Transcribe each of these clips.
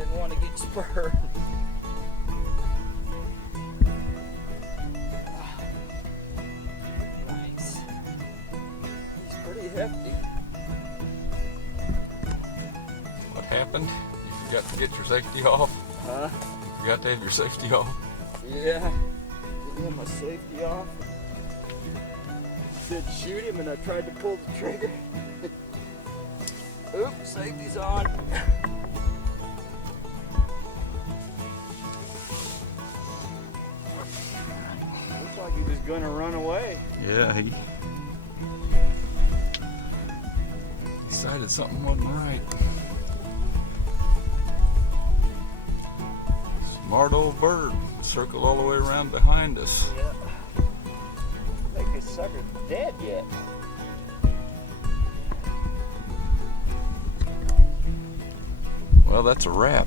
didn't want to get spurred. Nice. He's pretty hefty. What happened? You forgot to get your safety off? Huh? Forgot to have your safety off? Yeah. Didn't have my safety off. Said shoot him and I tried to pull the trigger. Oops, safety's on. Looks like he was gonna run away. Yeah, he decided something wasn't right. Smart old bird. Circled all the way around behind us. Yeah. I think this sucker's dead yet. Well, that's a wrap.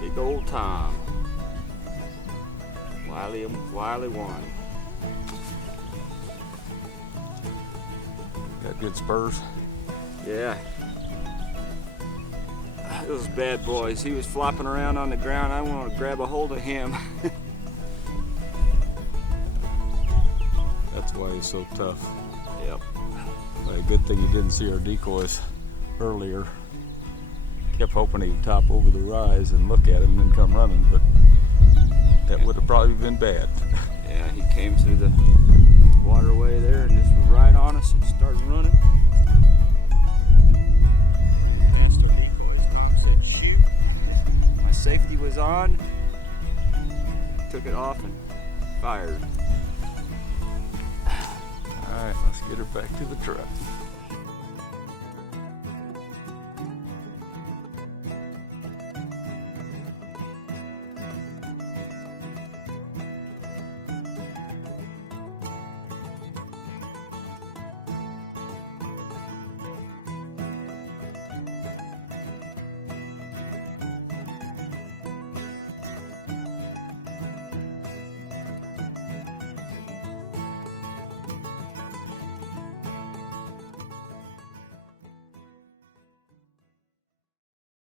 Big old Tom. Wiley one. Got good spurs. Yeah. Those bad boys. He was flopping around on the ground. I want to grab a hold of him. That's why he's so tough. Yep. Well, a good thing you didn't see our decoys earlier. Kept hoping he'd top over the rise and look at him and then come running, but that would have probably been bad. Yeah, he came through the waterway there and just was right on us and started running. Danced our decoys. Tom said shoot. My safety was on. Took it off and fired. All right, let's get her back to the truck.